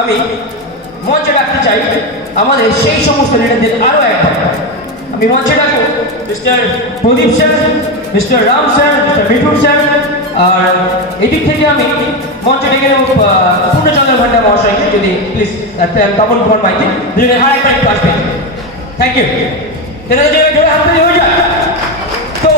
আমি মঞ্চে ডাকতে চাই। আমাদের সেই সমস্ত লিডারদের আরও একবার। আমি মঞ্চে ডাকবো। Mister Pradeep sir mister Ram sir mister Mithun sir, আর এদিক থেকে আমি মঞ্চে ডেকে নেব পূর্ণচন্দ্র ভান্ডার মহাশয়কে যদি প্লিজ তপন কুমার মাইকে দুজনে আর একবার একটু আসবেন। থ্যাংক ইউ জোরে হাত হয়ে যাক। তো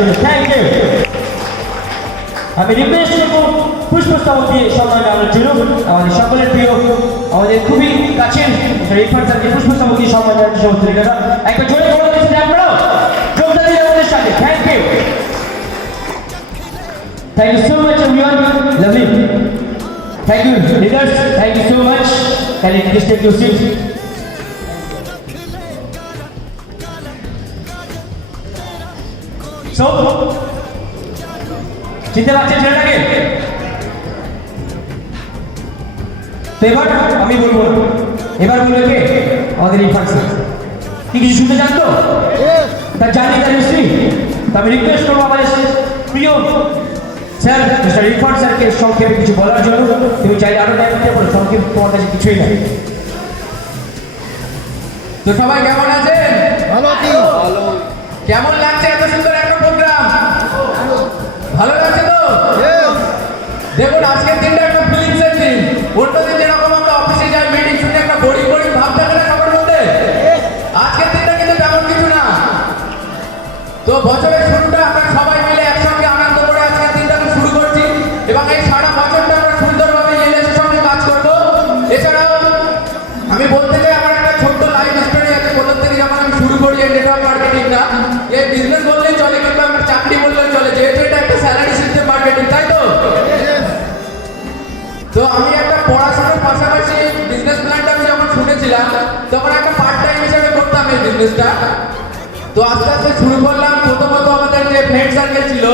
জন্য থ্যাংক ইউ আমি রিকোয়েস্ট করব পুষ্পস্তবক দিয়ে সম্মান জানানোর জন্য আমাদের সকলের প্রিয় আমাদের খুবই কাছের রিফার স্যারকে পুষ্পস্তবক দিয়ে সম্মান জানাচ্ছি সমস্ত লিডাররা একটা জোরে বলে দিচ্ছি আপনারাও যোগদান দিন আমাদের সাথে thank you thank you so much everyone thank you leaders thank you so much you চিনতে পারছেন ছেলেটাকে? তো এবার আমি বলব এবার বলবে কে? আমাদের ইরফান স্যার কি কিছু শুনতে চান তো? তা জানি তার হিস্ট্রি তা আমি রিকোয়েস্ট করব আমাদের প্রিয় স্যার মিস্টার ইরফান স্যারকে সংক্ষেপে কিছু বলার জন্য। তুমি চাইলে আরও টাইম দিতে পারো সংক্ষেপ তোমার কাছে কিছুই নাই। তো সবাই কেমন আছেন? ভালো কেমন লাগছে ভালো লাগছে তো? দেখুন আজকের দিনটা একটা ফিলিংসের দিন। অন্য দিন যেরকম আমরা অফিসে যাই মিটিং শুনে একটা বোরিং বোরিং ভাব থাকে না সবার মধ্যে? আজকের দিনটা কিন্তু তেমন কিছু না। তো বছরের শুরুটা আমরা সবাই মিলে একসঙ্গে আনন্দ করে আজকের দিনটাকে শুরু করছি এবং এই সারা বছরটা আমরা সুন্দরভাবে এলএসের সঙ্গে কাজ করব। এছাড়াও আমি বলতে চাই আমার একটা ছোট্ট লাইফ স্টোরি আছে প্রথম থেকে যখন আমি শুরু করি নেটওয়ার্ক মার্কেটিংটা এই বিজনেস যখন তখন একটা পার্ট টাইম হিসেবে করতাম এই বিজনেসটা তো আস্তে আস্তে শুরু করলাম। প্রথমত আমাদের যে ফ্রেন্ড সার্কেল ছিল,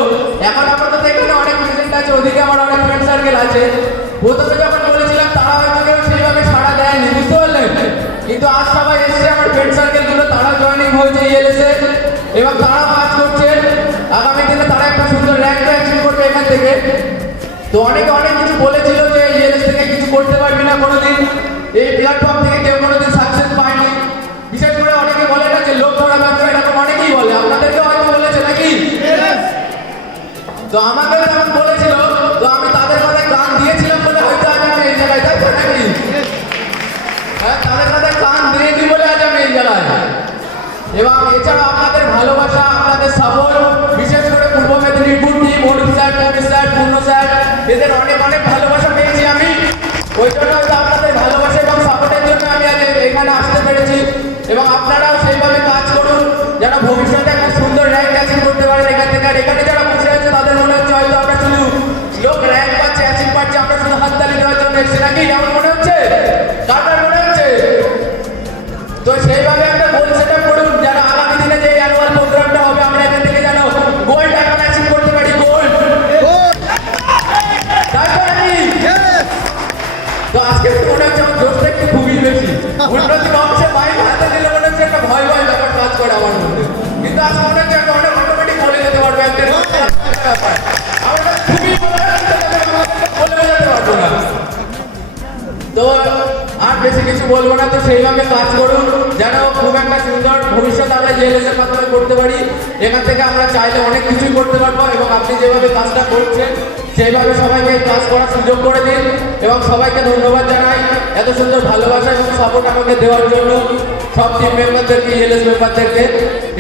এখন আপাতত এখানে অনেক প্রেজেন্ট আছে, ওদিকে আমার অনেক ফ্রেন্ড সার্কেল আছে। প্রথমে যখন বলেছিলাম, তারা হয়তো সেইভাবে সাড়া দেয়নি, বুঝতে পারলেন? কিন্তু আজ সবাই এসছে আমার ফ্রেন্ড সার্কেলগুলো তারা জয়েনিং হয়েছে ইএলএসে এবং তারা কাজ করছে। আগামী দিনে তারা একটা সুন্দর র্যাঙ্ক অ্যাচিভ করবে এখান থেকে। তো অনেকে অনেক কিছু বলেছিল যে ইএলএস থেকে কিছু করতে পারবি না কোনোদিন। এই প্ল্যাটফর্ম থেকে তাদের কথায় গান দিয়েছি বলে আজ আমি এই জায়গায় এবং এছাড়া আপনাদের ভালোবাসা আপনাদের সাপোর্ট বিশেষ করে পূর্ব Medinipur team Arun sir Kabi sir Purna sir এদের অনেক অনেক ভালোবাসা পেয়েছি আমি ওই জন্য আপনাদের ভালোবাসা এবং সাপোর্টের জন্য আমি আজ এখানে আসতে পেরেছি এবং আপনারাও সেইভাবে কাজ করুন। যেন ভবিষ্যতে একটা সুন্দর র্যাঙ্ক অ্যাচিভ করতে পারেন এখান থেকে। এখানে তো আর বেশি কিছু বলব না, তো সেইভাবে কাজ করুন। যেন খুব একটা সুন্দর ভবিষ্যৎ আমরা জেএলএস এর মাধ্যমে করতে পারি। এখান থেকে আমরা চাইলে অনেক কিছুই করতে পারব এবং আপনি যেভাবে কাজটা করছেন, সেইভাবে সবাইকে কাজ করার সুযোগ করে দিন। এবং সবাইকে ধন্যবাদ জানাই এত সুন্দর ভালোবাসা এবং সাপোর্ট আমাকে দেওয়ার জন্য সব টিম মেম্বারদেরকে ইএলএস মেম্বারদেরকে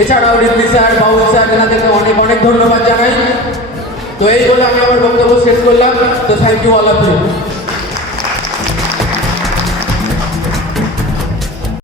এছাড়াও রিদ্দি স্যার, বাবুল স্যার, এনাদেরকে অনেক অনেক ধন্যবাদ জানাই। তো এই বলে আমি আমার বক্তব্য শেষ করলাম। তো thank you all of you